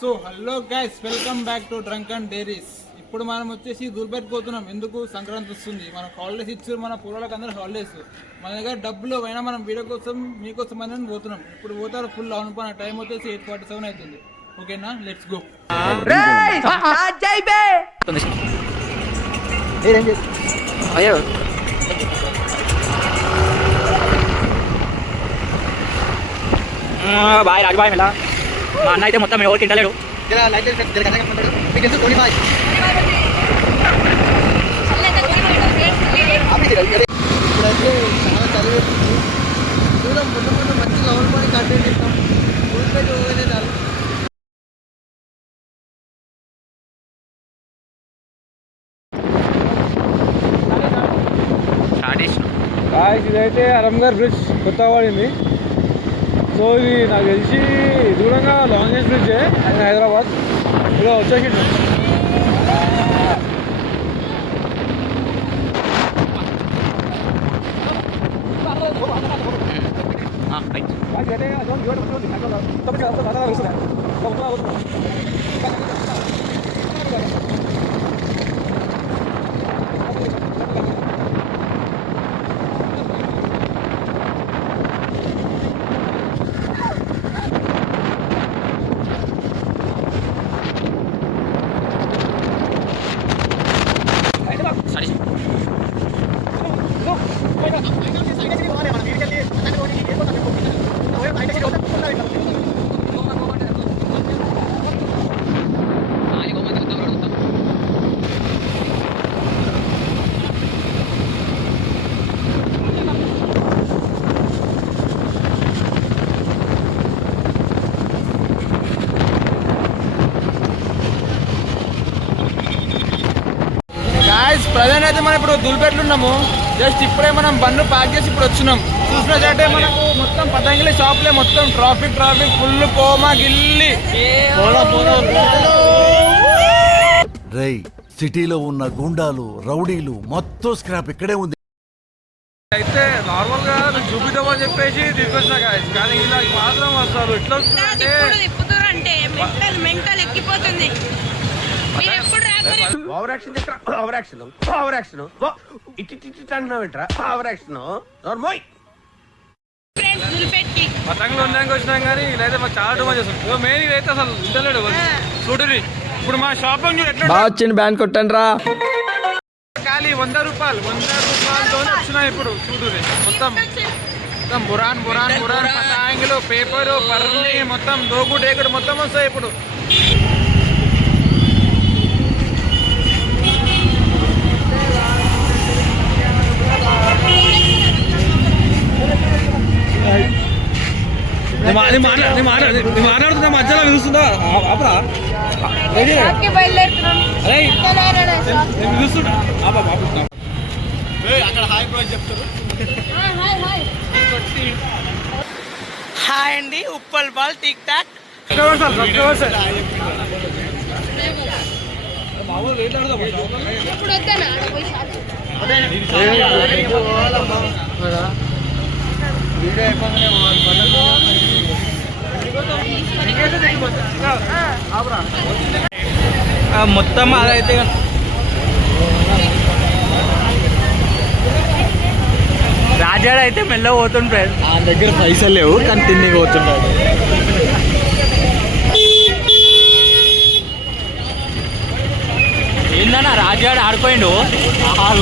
So hello guys, welcome back to drunk and diaries. ఇప్పుడు మనం వచ్చేసి దుర్బెట్ పోతున్నాం. ఎందుకు? సంక్రాంతి వస్తుంది, మనకు హాలిడేస్ ఇచ్చారు, మన పూర్వలకు అందరూ హాలిడేస్. మన దగ్గర డబ్బులు అయినా మనం వీడియో కోసం మీకోసం అని పోతున్నాం. ఇప్పుడు పోతారు ఫుల్ అవును పని. టైం వచ్చేసి 8:47 అవుతుంది. ఓకేనా, లెట్స్ గో. బాయ్ రాజుబాయ్ మెలా మా అన్న అయితే మొత్తం ఎవరికి తింటలేడు. ఇదైతే అరంగర్ బ్రిడ్జ్ కొత్త పడింది. సో ఇది నాకు తెలిసి దూరంగా లాంగెస్ట్ బ్రిడ్జ్ హైదరాబాద్. ఇలా వచ్చేసి ప్రజెంట్ అయితే మనం ఇప్పుడు దుల్పేట్లు ఉన్నాము. జస్ట్ ఇప్పుడే మనం బండ్లు ప్యాక్ చేసి ఇప్పుడు వచ్చినాం. చూసినట్టే మనకు మొత్తం పతంగిలి షాప్లే మొత్తం ట్రాఫిక్ ఫుల్ కోమా గిల్లి. రై సిటీలో ఉన్న గుండాలు రౌడీలు మొత్తం స్క్రాప్ ఇక్కడే ఉంది. అయితే నార్మల్ గా చూపిద్దామని చెప్పేసి తీసుకొచ్చిన గాయస్, కానీ ఇలా మాత్రం వస్తారు ఎట్లా అంటే మెంటల్ ఎక్కిపోతుంది. పతంగులు ఉన్నాక వచ్చినాం కానీ ఇదైతే మాకు చాలా టూ చేస్తాం. మెయిన్ ఇదైతే అసలు ఇంటలేడు చూడరి. ఇప్పుడు మా షాపింగ్ ఎట్లా వచ్చింది బ్యాన్ కొట్టండి రా. ఖాళీ 100 రూపాయలతో వచ్చినాయి. ఇప్పుడు చూడురి మొత్తం బురాన్ పతంగులు, పేపరు, పర్ని మొత్తం దోగు డేకుడు మొత్తం వస్తాయి ఇప్పుడు. మాట్లాడుతున్నా మధ్యలో విలుస్తుందా అక్కడ హాయ్ బ్రో చెప్తారు. హాయ్ అండి, ఉప్పల్ బాల్ టిక్ టాక్. మొత్తం అదైతే రాజాడు అయితే మెల్ల పోతుంటాడు. ఆ దగ్గర పైసలు లేవు కానీ తిండి పోతుంటాడు. ఏందన్నా రాజాడు ఆడిపోయిండు.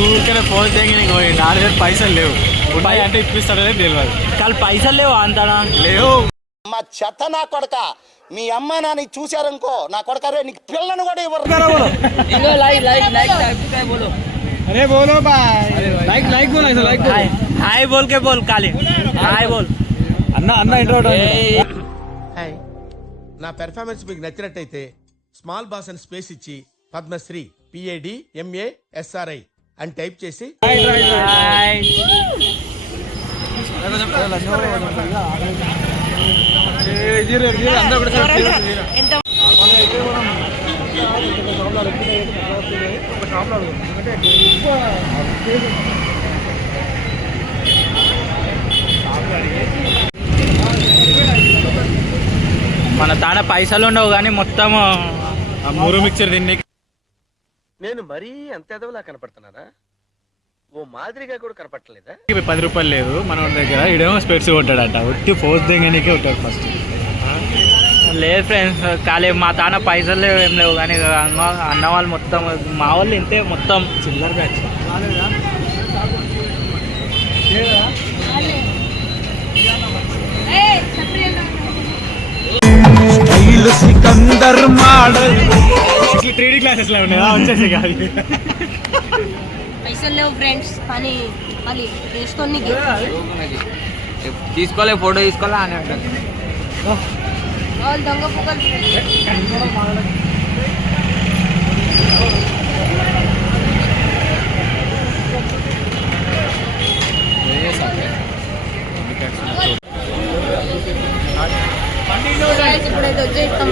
ఊరికే ఫోన్ పోయిండు. ఆడ దగ్గర పైసలు లేవు. అంటే ఇప్పిస్తాడనే తెలియదు. కానీ పైసలు లేవు అంతనా లేవు. మా చెత్త నా కొడక, మీ అమ్మ నాన్న చూసారనుకో నా కొడక రే నీకు పిల్లను కూడా ఇవ్వరు. अरे बोलो भाई, लाइक बोलो, ऐसा लाइक बोलो. हाय बोल के बोल काली, हाय बोल అన్న ఇంట్రో. హాయ్, నా పెర్ఫార్మెన్స్ మీకు నచ్చినట్టయితే స్మాల్ బాస్ అని స్పేస్ ఇచ్చి పద్మశ్రీ PADMASRI అని టైప్ చేసి మన తాన పైసలు ఉండవు కానీ మొత్తం మురు మిక్చర్ తిని నేను మరీ అంత ఎదవలా కనపడుతున్నారా? ఓ మాదిరిగా కూడా కనపడలేదా? 10 రూపాయలు లేదు మన దగ్గర. ఇడేమో స్పెట్స్ కొట్టాడట. ఉట్టి పోస్ట్ దిగనికే ఉంటాడు ఫస్ట్. లేదు ఫ్రెండ్స్, ఖాళీ మా తాన పైసలు లేవు ఏం లేవు కానీ అన్న వాళ్ళు మొత్తం మా వాళ్ళు ఇంతే మొత్తం చిల్లర batch. Sikandar model 3D classes లో ఉన్నాయి వచ్చేసి కాదు. పైసలు లేవు ఫ్రెండ్స్ కానీ మళ్ళీ వేసుకొని తీసుకోలే ఫోటో తీసుకోలే అని అంటారు. వాళ్ళు దొంగ పొగలు ఇప్పుడైతే వచ్చేస్తాం.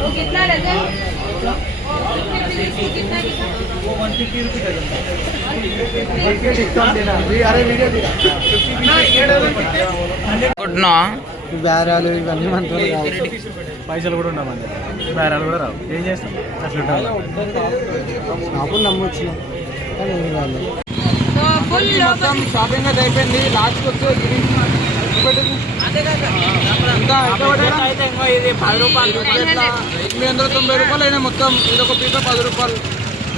वो कितना डजन? कितना బేరాలు ఇవన్నీ మనతో పైసలు కూడా ఉండవు మన బేరాలు కూడా రావు. ఏం చేస్తాం అట్లా నాకు నమ్మొచ్చు కానీ ఏం కాదు. ఫుల్ మొత్తం షాపింగ్ అయితే అయిపోయింది. లాస్ట్కి వచ్చే ఇంకా ఇది 10 రూపాయలు 890 రూపాయలు అయినా మొత్తం. ఇది ఒక పీస్ 10 రూపాయలు.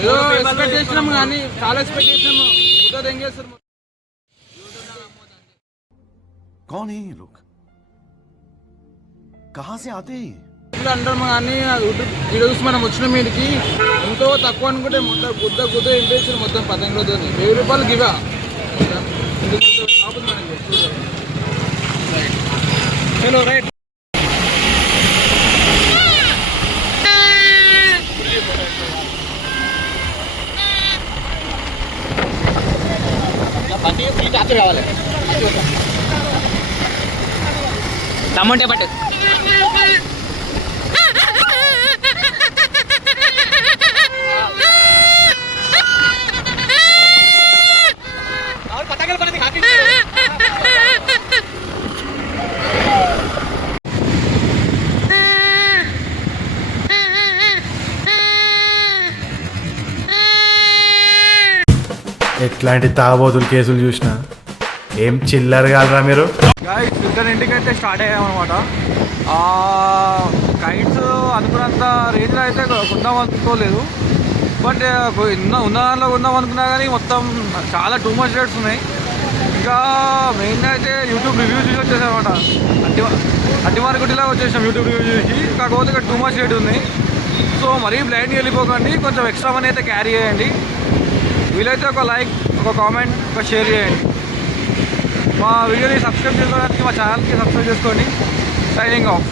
ఏదో ఎక్స్పెక్ట్ చేసినాము కానీ చాలా ఎక్స్పెక్ట్ చేసినాము. ఉదో దెంగేస్తారు. कौन है ये लोग कहाँ से आते हैं అంటాము కానీ అది ఇక్కడ చూసి మనం వచ్చిన మీదకి ఎంతో తక్కువ అనుకుంటే మొత్తం గుద్ద ఇంపేషన్ మొత్తం 15 రోజులు 1000 రూపాయలు గివా హలో రైట్. టమాటా పట్టు ఎట్లాంటి తాగబోతులు కేసులు చూసినా ఏం చిల్లర కాదురా మీరు. ఇద్దరు ఇంటికైతే స్టార్ట్ అయ్యామన్నమాట. కైట్స్ అనుకున్నంత రేంజ్లో అయితే కొందాం అనుకోలేదు. బట్ ఉన్న దాంట్లో కొందాం అనుకున్నా కానీ మొత్తం చాలా టూ మచ్ రేట్స్ ఉన్నాయి. ఇంకా మెయిన్గా అయితే యూట్యూబ్ రివ్యూస్ చూసి వచ్చేసాం అనమాట. అట్టిమార్కుటిలా వచ్చేసాం యూట్యూబ్ రివ్యూ చూసి. కాకపోతే ఇక్కడ టూ మచ్ రేట్ ఉన్నాయి. సో మరీ బ్లైండ్గా వెళ్ళిపోకండి, కొంచెం ఎక్స్ట్రా మనీ అయితే క్యారీ చేయండి. వీలైతే ఒక లైక్, ఒక కామెంట్, ఒక షేర్ చేయండి. మా వీడియోని సబ్స్క్రైబ్ చేసుకోవడానికి మా ఛానల్కి సబ్స్క్రైబ్ చేసుకోండి. Signing off.